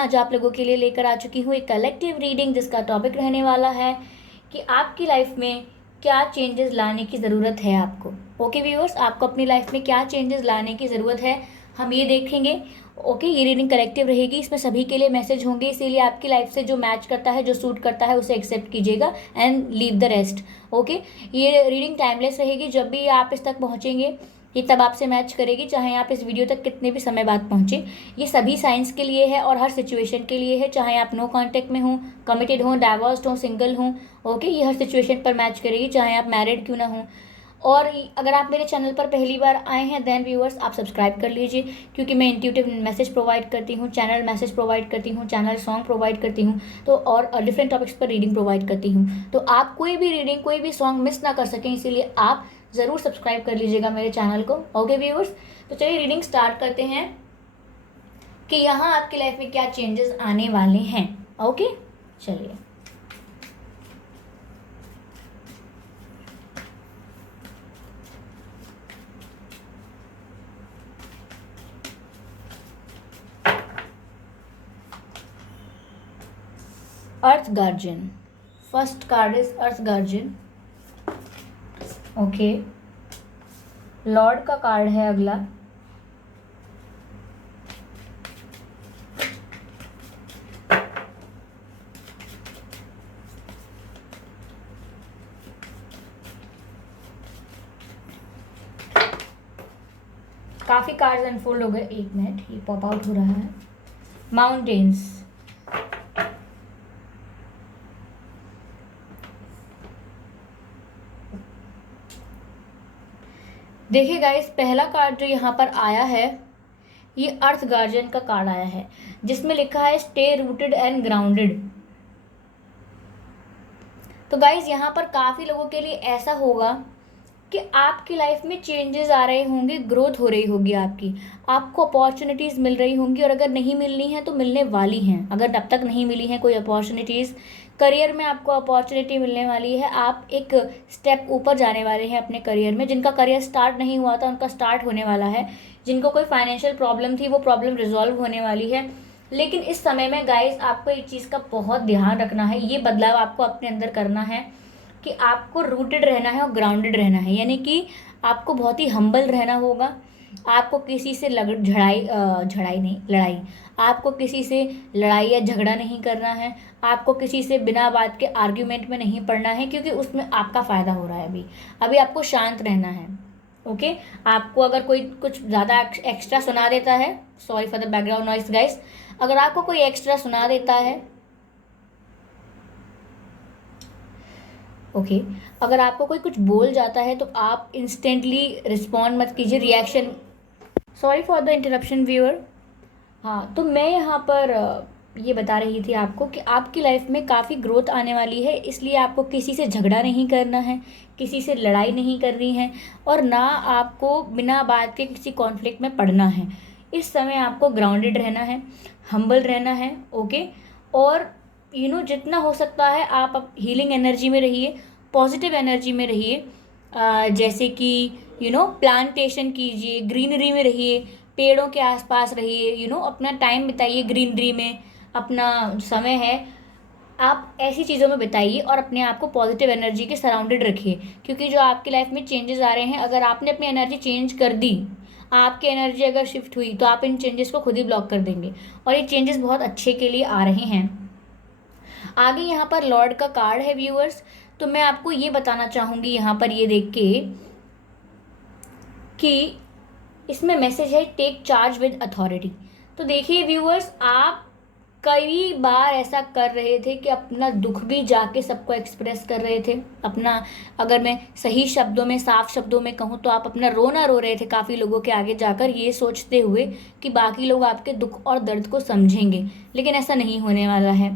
आज आप लोगों के लिए लेकर आ चुकी हूँ एक कलेक्टिव रीडिंग, जिसका टॉपिक रहने वाला है कि आपकी लाइफ में क्या चेंजेस लाने की ज़रूरत है आपको। ओके व्यूअर्स, आपको अपनी लाइफ में क्या चेंजेस लाने की ज़रूरत है, हम ये देखेंगे। ओके, ये रीडिंग कलेक्टिव रहेगी, इसमें सभी के लिए मैसेज होंगे, इसीलिए आपकी लाइफ से जो मैच करता है, जो सूट करता है, उसे एक्सेप्ट कीजिएगा and leave the rest. Okay, ये रीडिंग टाइमलेस रहेगी, जब भी आप इस तक पहुँचेंगे ये तब आपसे मैच करेगी, चाहे आप इस वीडियो तक कितने भी समय बाद पहुँचे। ये सभी साइंस के लिए है और हर सिचुएशन के लिए है, चाहे आप नो कांटेक्ट में हों, कमिटेड हों, डाइवोर्स्ड हों, सिंगल हों। ओके, ये हर सिचुएशन पर मैच करेगी, चाहे आप मैरिड क्यों ना हों। और अगर आप मेरे चैनल पर पहली बार आए हैं देन व्यूअर्स आप सब्सक्राइब कर लीजिए, क्योंकि मैं इंट्यूटिव मैसेज प्रोवाइड करती हूँ, चैनल मैसेज प्रोवाइड करती हूँ, चैनल सॉन्ग प्रोवाइड करती हूँ, तो और डिफरेंट टॉपिक्स पर रीडिंग प्रोवाइड करती हूँ। तो आप कोई भी रीडिंग, कोई भी सॉन्ग मिस ना कर सकें, इसीलिए आप ज़रूर सब्सक्राइब कर लीजिएगा मेरे चैनल को। ओके व्यूअर्स, तो चलिए रीडिंग स्टार्ट करते हैं कि यहाँ आपकी लाइफ में क्या चेंजेस आने वाले हैं। ओके, चलिए। Earth guardian, first card is earth guardian. Okay, lord का कार्ड है अगला। काफी कार्ड्स अनफोल्ड हो गए, एक मिनट, ये पॉप आउट हो रहा है। माउंटेन्स, देखिए गाइस, पहला कार्ड जो यहाँ पर आया है ये अर्थ गार्जियन का कार्ड आया है, जिसमें लिखा है स्टे रूटेड एंड ग्राउंडेड। तो गाइस यहाँ पर काफ़ी लोगों के लिए ऐसा होगा कि आपकी लाइफ में चेंजेस आ रहे होंगे, ग्रोथ हो रही होगी आपको अपॉर्चुनिटीज़ मिल रही होंगी, और अगर नहीं मिलनी है तो मिलने वाली हैं। अगर अब तक नहीं मिली हैं कोई अपॉर्चुनिटीज़, करियर में आपको अपॉर्चुनिटी मिलने वाली है, आप एक स्टेप ऊपर जाने वाले हैं अपने करियर में। जिनका करियर स्टार्ट नहीं हुआ था उनका स्टार्ट होने वाला है, जिनको कोई फाइनेंशियल प्रॉब्लम थी वो प्रॉब्लम रिजॉल्व होने वाली है। लेकिन इस समय में गाइस आपको एक चीज़ का बहुत ध्यान रखना है, ये बदलाव आपको अपने अंदर करना है कि आपको रूटेड रहना है और ग्राउंडेड रहना है, यानी कि आपको बहुत ही हम्बल रहना होगा। आपको किसी से लड़ाई, आपको किसी से लड़ाई या झगड़ा नहीं करना है, आपको किसी से बिना बात के आर्ग्यूमेंट में नहीं पड़ना है, क्योंकि उसमें आपका फ़ायदा हो रहा है। अभी आपको शांत रहना है। ओके, आपको अगर कोई कुछ ज़्यादा एक्स्ट्रा सुना देता है, sorry for the background noise guys, अगर आपको कोई एक्स्ट्रा सुना देता है, ओके, अगर आपको कोई कुछ बोल जाता है तो आप इंस्टेंटली रिस्पॉन्ड मत कीजिए, reaction, sorry for the interruption viewer. हाँ, तो मैं यहाँ पर ये बता रही थी आपको कि आपकी लाइफ में काफ़ी ग्रोथ आने वाली है, इसलिए आपको किसी से झगड़ा नहीं करना है, किसी से लड़ाई नहीं करनी है, और ना आपको बिना बात के किसी कॉन्फ्लिक्ट में पड़ना है। इस समय आपको ग्राउंडेड रहना है, हम्बल रहना है। ओके, और जितना हो सकता है आप हीलिंग एनर्जी में रहिए, पॉजिटिव एनर्जी में रहिए। जैसे कि प्लांटेशन कीजिए, ग्रीनरी में रहिए, पेड़ों के आसपास रहिए, अपना टाइम बिताइए ग्रीनरी में, अपना समय है आप ऐसी चीज़ों में बिताइए, और अपने आप को पॉजिटिव एनर्जी के सराउंडेड रखिए। क्योंकि जो आपकी लाइफ में चेंजेस आ रहे हैं, अगर आपने अपनी एनर्जी चेंज कर दी, आपकी एनर्जी अगर शिफ्ट हुई, तो आप इन चेंजेस को खुद ही ब्लॉक कर देंगे, और ये चेंजेस बहुत अच्छे के लिए आ रहे हैं। आगे यहाँ पर लॉर्ड का कार्ड है व्यूअर्स, तो मैं आपको ये बताना चाहूँगी यहाँ पर ये देख के कि इसमें मैसेज है टेक चार्ज विद अथॉरिटी। तो देखिए व्यूअर्स, आप कई बार ऐसा कर रहे थे कि अपना दुख भी जाके सबको एक्सप्रेस कर रहे थे अपना, अगर मैं सही शब्दों में, साफ शब्दों में कहूँ तो आप अपना रोना रो रहे थे काफ़ी लोगों के आगे जाकर, ये सोचते हुए कि बाकी लोग आपके दुख और दर्द को समझेंगे। लेकिन ऐसा नहीं होने वाला है।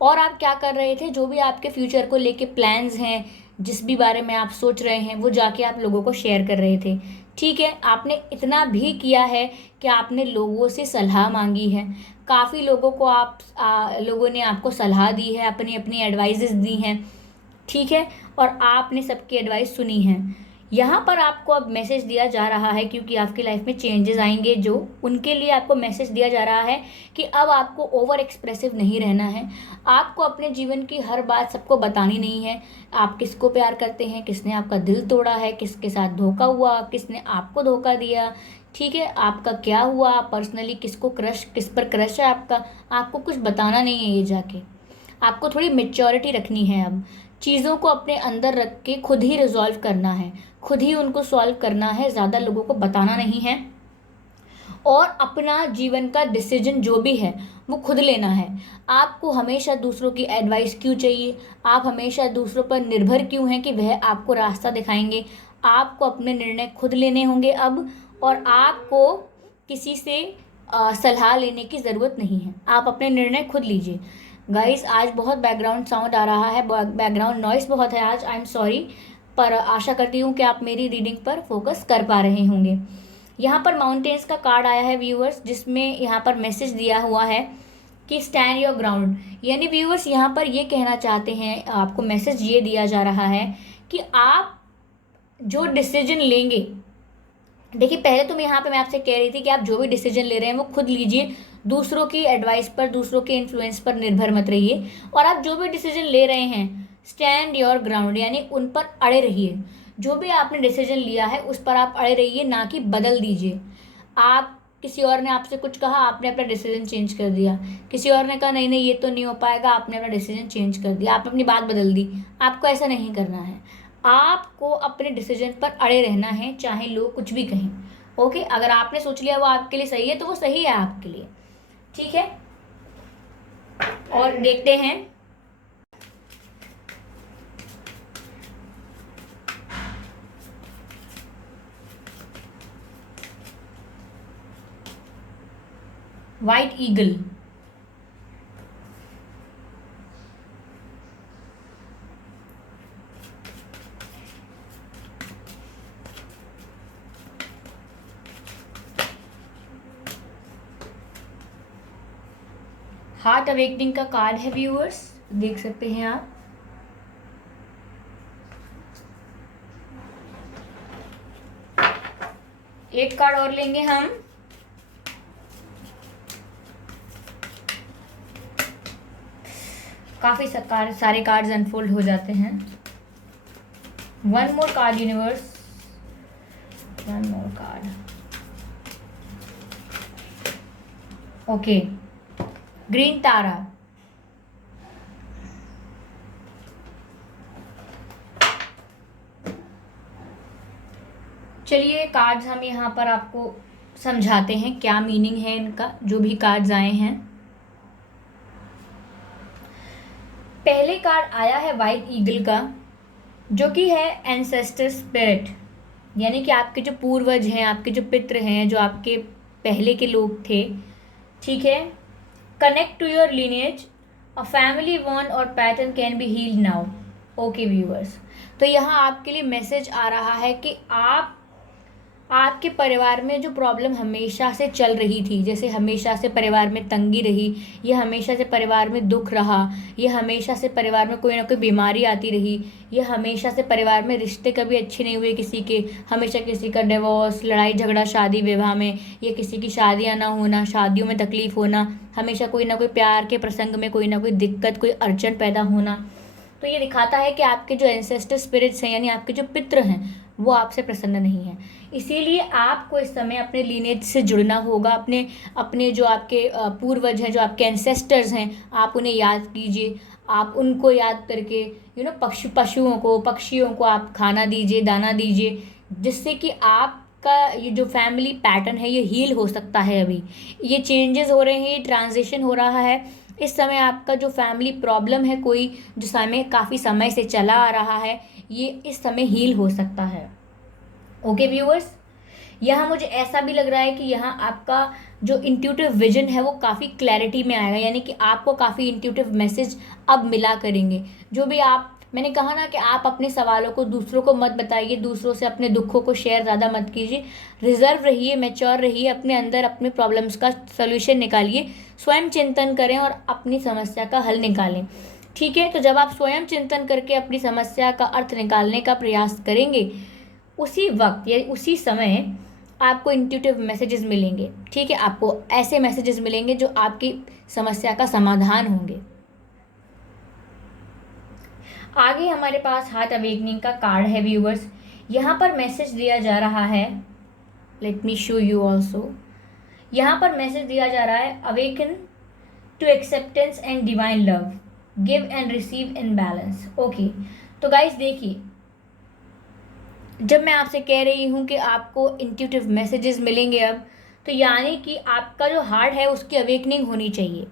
और आप क्या कर रहे थे, जो भी आपके फ्यूचर को लेके प्लान्स हैं, जिस भी बारे में आप सोच रहे हैं, वो जाके आप लोगों को शेयर कर रहे थे। ठीक है, आपने इतना भी किया है कि आपने लोगों से सलाह मांगी है, काफ़ी लोगों को लोगों ने आपको सलाह दी है, अपनी अपनी एडवाइजेस दी हैं। ठीक है, और आपने सबकी एडवाइस सुनी है। यहाँ पर आपको अब मैसेज दिया जा रहा है, क्योंकि आपकी लाइफ में चेंजेस आएंगे, जो उनके लिए आपको मैसेज दिया जा रहा है कि अब आपको ओवर एक्सप्रेसिव नहीं रहना है। आपको अपने जीवन की हर बात सबको बतानी नहीं है। आप किसको प्यार करते हैं, किसने आपका दिल तोड़ा है, किसके साथ धोखा हुआ, किसने आपको धोखा दिया, ठीक है, आपका क्या हुआ पर्सनली, किस पर क्रश है आपका, आपको कुछ बताना नहीं है। ये जाके आपको थोड़ी मेच्योरिटी रखनी है। अब चीज़ों को अपने अंदर रख के खुद ही रिजॉल्व करना है, खुद ही उनको सॉल्व करना है, ज़्यादा लोगों को बताना नहीं है। और अपना जीवन का डिसीजन जो भी है वो खुद लेना है। आपको हमेशा दूसरों की एडवाइस क्यों चाहिए, आप हमेशा दूसरों पर निर्भर क्यों हैं कि वह आपको रास्ता दिखाएंगे। आपको अपने निर्णय खुद लेने होंगे अब, और आपको किसी से सलाह लेने की ज़रूरत नहीं है। आप अपने निर्णय खुद लीजिए। गाइस, आज बहुत बैकग्राउंड साउंड आ रहा है, बैकग्राउंड नॉइस बहुत है आज, आई एम सॉरी, पर आशा करती हूँ कि आप मेरी रीडिंग पर फोकस कर पा रहे होंगे। यहाँ पर माउंटेन्स का कार्ड आया है व्यूअर्स, जिसमें यहाँ पर मैसेज दिया हुआ है कि स्टैंड योर ग्राउंड। यानी व्यूअर्स यहाँ पर ये कहना चाहते हैं, आपको मैसेज ये दिया जा रहा है कि आप जो डिसीजन लेंगे, देखिए पहले तो यहाँ पे मैं आपसे कह रही थी कि आप जो भी डिसीजन ले रहे हैं वो खुद लीजिए, दूसरों की एडवाइस पर, दूसरों के इन्फ्लुएंस पर निर्भर मत रहिए। और आप जो भी डिसीजन ले रहे हैं, स्टैंड योर ग्राउंड, यानी उन पर अड़े रहिए। जो भी आपने डिसीजन लिया है उस पर आप अड़े रहिए, ना कि बदल दीजिए। आप किसी और ने आपसे कुछ कहा, आपने अपना डिसीजन चेंज कर दिया, किसी और ने कहा नहीं नहीं ये तो नहीं हो पाएगा, आपने अपना डिसीजन चेंज कर दिया, आपने अपनी बात बदल दी। आपको ऐसा नहीं करना है। आपको अपने डिसीजन पर अड़े रहना है, चाहे लोग कुछ भी कहें। ओके, अगर आपने सोच लिया वो आपके लिए सही है तो वो सही है आपके लिए, ठीक है। और देखते हैं व्हाइट ईगल। हार्ट अवेकनिंग का कार्ड है व्यूअर्स, देख सकते हैं आप। एक कार्ड और लेंगे हम। काफी सारे कार्ड्स अनफोल्ड हो जाते हैं। One more card universe, one more card. Okay, green Tara. चलिए कार्ड्स हम यहाँ पर आपको समझाते हैं क्या मीनिंग है इनका, जो भी कार्ड्स आए हैं। पहले कार्ड आया है व्हाइट ईगल का, जो कि है एंसेस्टर स्पिरिट, यानी कि आपके जो पूर्वज हैं, आपके जो पितृ हैं, जो आपके पहले के लोग थे, ठीक है। Connect to your lineage, a family wound और pattern can be healed now. Okay viewers, तो यहाँ आपके लिए मैसेज आ रहा है कि आपके परिवार में जो प्रॉब्लम हमेशा से चल रही थी, जैसे हमेशा से परिवार में तंगी रही, ये हमेशा से परिवार में दुख रहा, ये हमेशा से परिवार में कोई ना कोई बीमारी आती रही, ये हमेशा से परिवार में रिश्ते कभी अच्छे नहीं हुए किसी के, हमेशा किसी का डिवोर्स, लड़ाई झगड़ा शादी विवाह में, या किसी की शादियाँ ना होना, शादियों में तकलीफ होना, हमेशा कोई ना कोई प्यार के प्रसंग में कोई ना कोई दिक्कत, कोई अड़चन पैदा होना। तो ये दिखाता है कि आपके जो एंसेस्टर स्पिरिट्स हैं, यानी आपके जो पितृ हैं, वो आपसे प्रसन्न नहीं है। इसीलिए आपको इस समय अपने लीनेज से जुड़ना होगा, अपने जो आपके पूर्वज हैं, जो आपके एंसेस्टर्स हैं, आप उन्हें याद कीजिए। आप उनको याद करके पक्षियों को आप खाना दीजिए, दाना दीजिए, जिससे कि आपका ये जो फैमिली पैटर्न है ये हील हो सकता है। अभी ये चेंजेस हो रहे हैं, ये ट्रांजिशन हो रहा है। इस समय आपका जो फैमिली प्रॉब्लम है, कोई जो समय काफ़ी समय से चला आ रहा है, ये इस समय हील हो सकता है। ओके व्यूअर्स, यहाँ मुझे ऐसा भी लग रहा है कि यहाँ आपका जो इंट्यूटिव विजन है वो काफ़ी क्लैरिटी में आएगा, यानी कि आपको काफ़ी इंट्यूटिव मैसेज अब मिला करेंगे। जो भी मैंने कहा ना कि आप अपने सवालों को दूसरों को मत बताइए, दूसरों से अपने दुखों को शेयर ज़्यादा मत कीजिए, रिजर्व रहिए, मैच्योर रहिए, अपने अंदर अपने प्रॉब्लम्स का सोल्यूशन निकालिए, स्वयं चिंतन करें और अपनी समस्या का हल निकालें, ठीक है। तो जब आप स्वयं चिंतन करके अपनी समस्या का अर्थ निकालने का प्रयास करेंगे उसी वक्त या उसी समय आपको इंट्यूटिव मैसेजेस मिलेंगे, ठीक है। आपको ऐसे मैसेजेस मिलेंगे जो आपकी समस्या का समाधान होंगे। आगे हमारे पास हार्ट अवेकनिंग का कार्ड है व्यूवर्स। यहाँ पर मैसेज दिया जा रहा है, let me show you also. यहाँ पर मैसेज दिया जा रहा है, awaken to acceptance and divine love, give and receive in balance. Okay, तो गाइस देखिए, जब मैं आपसे कह रही हूँ कि आपको इंट्यूटिव मैसेजेस मिलेंगे अब, तो यानी कि आपका जो हार्ट है उसकी अवेकनिंग होनी चाहिए,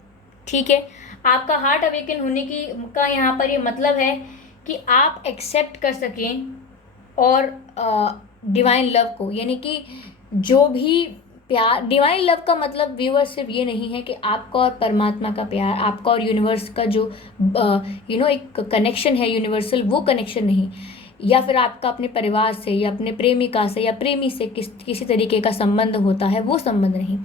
ठीक है। आपका हार्ट अवेकन होने की का यहाँ पर ये मतलब है कि आप एक्सेप्ट कर सकें और डिवाइन लव को, यानी कि जो भी प्यार, डिवाइन लव का मतलब व्यूअर्स सिर्फ ये नहीं है कि आपका और परमात्मा का प्यार, आपका और यूनिवर्स का जो एक कनेक्शन है यूनिवर्सल, वो कनेक्शन नहीं, या फिर आपका अपने परिवार से या अपने प्रेमिका से या प्रेमी से किसी तरीके का संबंध होता है, वो संबंध नहीं।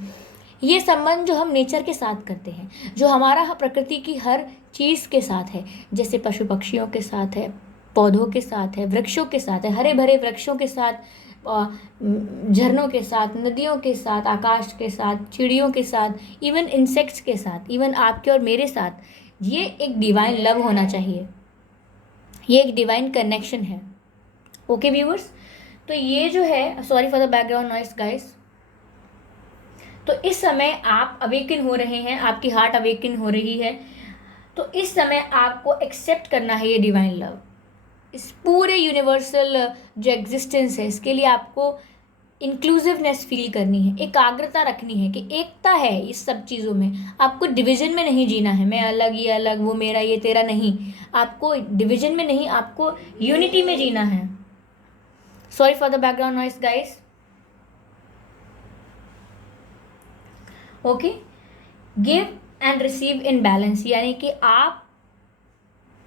ये संबंध जो हम नेचर के साथ करते हैं, जो हमारा प्रकृति की हर चीज़ के साथ है, जैसे पशु पक्षियों के साथ है, पौधों के साथ है, वृक्षों के साथ है, हरे भरे वृक्षों के साथ, झरनों के साथ, नदियों के साथ, आकाश के साथ, चिड़ियों के साथ, इवन इंसेक्ट्स के साथ, इवन आपके और मेरे साथ, ये एक डिवाइन लव होना चाहिए, ये एक डिवाइन कनेक्शन है। ओके व्यूअर्स, तो ये जो है, sorry for the background noise guys. तो इस समय आप अवेकन हो रहे हैं, आपकी हार्ट अवेकन हो रही है, तो इस समय आपको एक्सेप्ट करना है ये डिवाइन लव, इस पूरे यूनिवर्सल जो एग्जिस्टेंस है, इसके लिए आपको इंक्लूसिवनेस फील करनी है, एकाग्रता रखनी है कि एकता है इस सब चीज़ों में। आपको डिवीजन में नहीं जीना है, मैं अलग, ये अलग, वो मेरा, ये तेरा, नहीं। आपको डिवीजन में नहीं, आपको यूनिटी में जीना है। Sorry for the background noise guys. Okay, give and receive in balance, यानी कि आप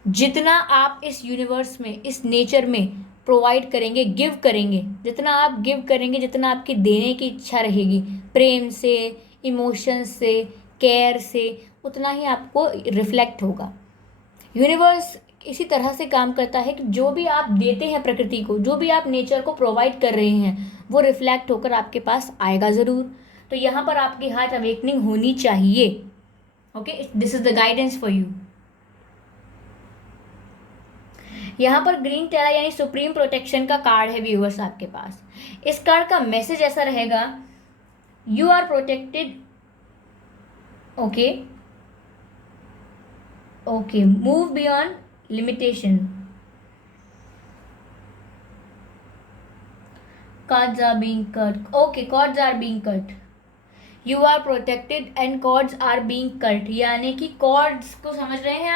जितना आप इस यूनिवर्स में, इस नेचर में प्रोवाइड करेंगे, गिव करेंगे, जितना आप गिव करेंगे, जितना आपकी देने की इच्छा रहेगी, प्रेम से, इमोशंस से, केयर से, उतना ही आपको रिफ्लेक्ट होगा। यूनिवर्स इसी तरह से काम करता है कि जो भी आप देते हैं प्रकृति को, जो भी आप नेचर को प्रोवाइड कर रहे हैं, वो रिफ्लेक्ट होकर आपके पास आएगा ज़रूर। तो यहाँ पर आपकी हार्ट अवेकनिंग होनी चाहिए। Okay, this is the guidance for you. यहाँ पर ग्रीन टेरा यानी सुप्रीम प्रोटेक्शन का कार्ड है व्यूअर्स आपके पास। इस कार्ड का मैसेज ऐसा रहेगा, you are protected. Okay okay, move beyond limitation. Cords are being cut. Okay, cords are being cut. You are protected and cords are being cut. यानी कि cords को समझ रहे हैं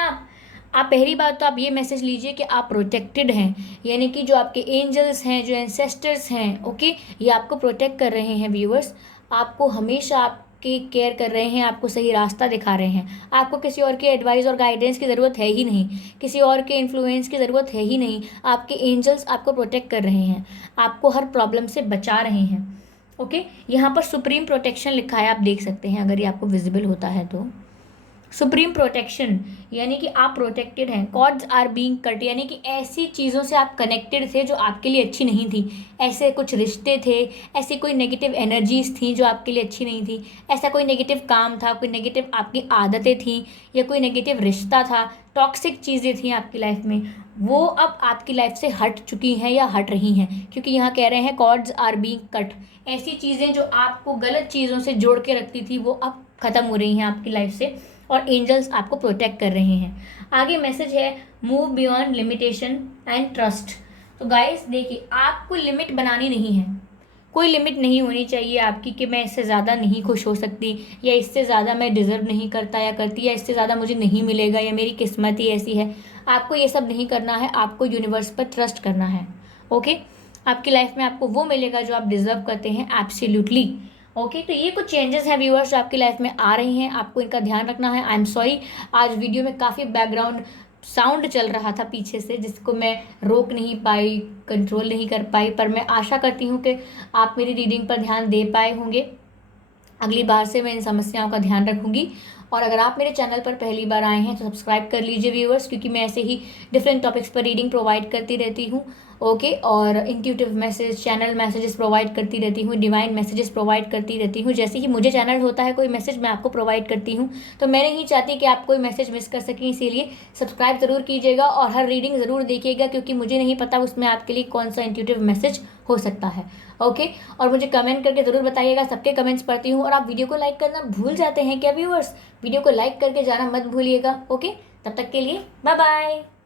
आप पहली बात तो आप ये मैसेज लीजिए कि आप प्रोटेक्टेड हैं, यानी कि जो आपके एंजल्स हैं, जो एंसेस्टर्स हैं, ओके, ये आपको प्रोटेक्ट कर रहे हैं व्यूअर्स। आपको हमेशा आपकी केयर कर रहे हैं, आपको सही रास्ता दिखा रहे हैं। आपको किसी और की एडवाइस और गाइडेंस की ज़रूरत है ही नहीं, किसी और के इन्फ्लुएंस की ज़रूरत है ही नहीं। आपके एंजल्स आपको प्रोटेक्ट कर रहे हैं, आपको हर प्रॉब्लम से बचा रहे हैं। ओके, यहाँ पर सुप्रीम प्रोटेक्शन लिखा है, आप देख सकते हैं अगर ये आपको विजिबल होता है तो। सुप्रीम प्रोटेक्शन यानी कि आप प्रोटेक्टेड हैं। कॉर्ड्स आर बीइंग कट यानी कि ऐसी चीज़ों से आप कनेक्टेड थे जो आपके लिए अच्छी नहीं थी, ऐसे कुछ रिश्ते थे, ऐसी कोई नेगेटिव एनर्जीज थी जो आपके लिए अच्छी नहीं थी, ऐसा कोई नेगेटिव काम था, कोई नेगेटिव आपकी आदतें थी या कोई नेगेटिव रिश्ता था, टॉक्सिक चीज़ें थी आपकी लाइफ में, वो अब आपकी लाइफ से हट चुकी हैं या हट रही हैं, क्योंकि यहाँ कह रहे हैं कॉर्ड्स आर बीइंग कट। ऐसी चीज़ें जो आपको गलत चीज़ों से जोड़ के रखती थी वो अब ख़त्म हो रही हैं आपकी लाइफ से, और एंजल्स आपको प्रोटेक्ट कर रहे हैं। आगे मैसेज है move beyond limitation and trust. तो गाइस देखिए, आपको लिमिट बनानी नहीं है, कोई लिमिट नहीं होनी चाहिए आपकी कि मैं इससे ज़्यादा नहीं खुश हो सकती, या इससे ज़्यादा मैं डिज़र्व नहीं करता या करती, या इससे ज़्यादा मुझे नहीं मिलेगा, या मेरी किस्मत ही ऐसी है। आपको ये सब नहीं करना है, आपको यूनिवर्स पर ट्रस्ट करना है। ओके, आपकी लाइफ में आपको वो मिलेगा जो आप डिज़र्व करते हैं, एब्सोल्युटली। ओके, तो ये कुछ चेंजेस हैं व्यूअर्स जो आपकी लाइफ में आ रही हैं, आपको इनका ध्यान रखना है। आई एम सॉरी, आज वीडियो में काफ़ी बैकग्राउंड साउंड चल रहा था पीछे से, जिसको मैं रोक नहीं पाई, कंट्रोल नहीं कर पाई, पर मैं आशा करती हूँ कि आप मेरी रीडिंग पर ध्यान दे पाए होंगे। अगली बार से मैं इन समस्याओं का ध्यान रखूँगी। और अगर आप मेरे चैनल पर पहली बार आए हैं तो सब्सक्राइब कर लीजिए व्यूअर्स, क्योंकि मैं ऐसे ही डिफरेंट टॉपिक्स पर रीडिंग प्रोवाइड करती रहती हूँ। ओके। और intuitive message, channel messages provide करती रहती हूँ, डिवाइन मैसेजेस प्रोवाइड करती रहती हूँ। जैसे ही मुझे चैनल होता है कोई मैसेज, मैं आपको प्रोवाइड करती हूँ। तो मैं नहीं चाहती कि आप कोई मैसेज मिस कर सकें, इसीलिए सब्सक्राइब ज़रूर कीजिएगा और हर रीडिंग ज़रूर देखिएगा, क्योंकि मुझे नहीं पता उसमें आपके लिए कौन सा इंट्यूटिव मैसेज हो सकता है। ओके। और मुझे कमेंट करके ज़रूर बताइएगा, सबके कमेंट्स पढ़ती हूँ। और आप वीडियो को लाइक करना भूल जाते हैं क्या व्यूअर्स? वीडियो को लाइक करके जाना मत भूलिएगा। ओके, तब तक के लिए बाय बाय।